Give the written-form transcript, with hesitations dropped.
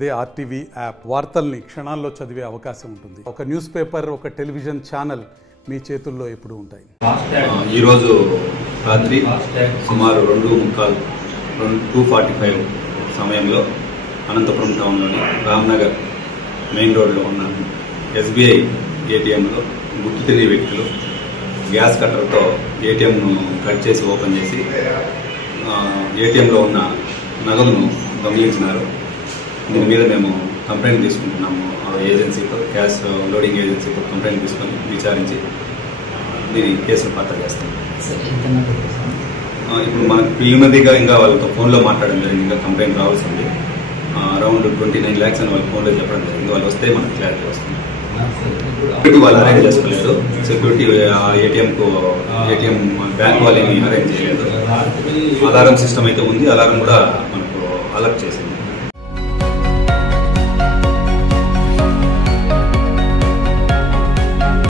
అదే RTV app వార్తల్ని క్షణాల్లో చదివే అవకాశం ఉంటుంది. ఒక న్యూస్ పేపర్, ఒక టెలివిజన్ ఛానల్ మీ చేతుల్లో ఎప్పుడు ఉంటాయి. ఈరోజు రాత్రి సుమారు 2:45 సమయంలో అనంతపురం టౌన్లోని రామ్నగర్ మెయిన్ రోడ్లో ఉన్న ఎస్బీఐ ఏటీఎంలో గుర్తు తెలియని వ్యక్తులు గ్యాస్ కట్టర్తో ఏటీఎంను కట్ చేసి ఓపెన్ చేసి ఏటీఎంలో ఉన్న నగదును దొంగిలించినారు. దీని మీద మేము కంప్లైంట్ తీసుకుంటున్నాము. ఏజెన్సీతో క్యాష్ లోడింగ్ ఏజెన్సీతో కంప్లైంట్ తీసుకొని విచారించి దీని కేసును పాత్ర చేస్తాం. ఇప్పుడు మనకు ప్రిలిమినరీగా ఇంకా వాళ్ళతో ఫోన్లో మాట్లాడడం జరిగింది. ఇంకా కంప్లైంట్ రావాల్సింది. అరౌండ్ 29 lakhs అని వాళ్ళు ఫోన్లో చెప్పడం జరిగింది. వాళ్ళు వస్తే మనకు క్లారిటీ వస్తుంది. వాళ్ళు అరేంజ్ చేసుకోలేదు. సెక్యూరిటీ ఏటీఎం బ్యాంక్ వాళ్ళని అరేంజ్ చేయలేదు. అలారం సిస్టమ్ అయితే ఉంది. అలారం కూడా మనకు అలర్ట్ చేసింది.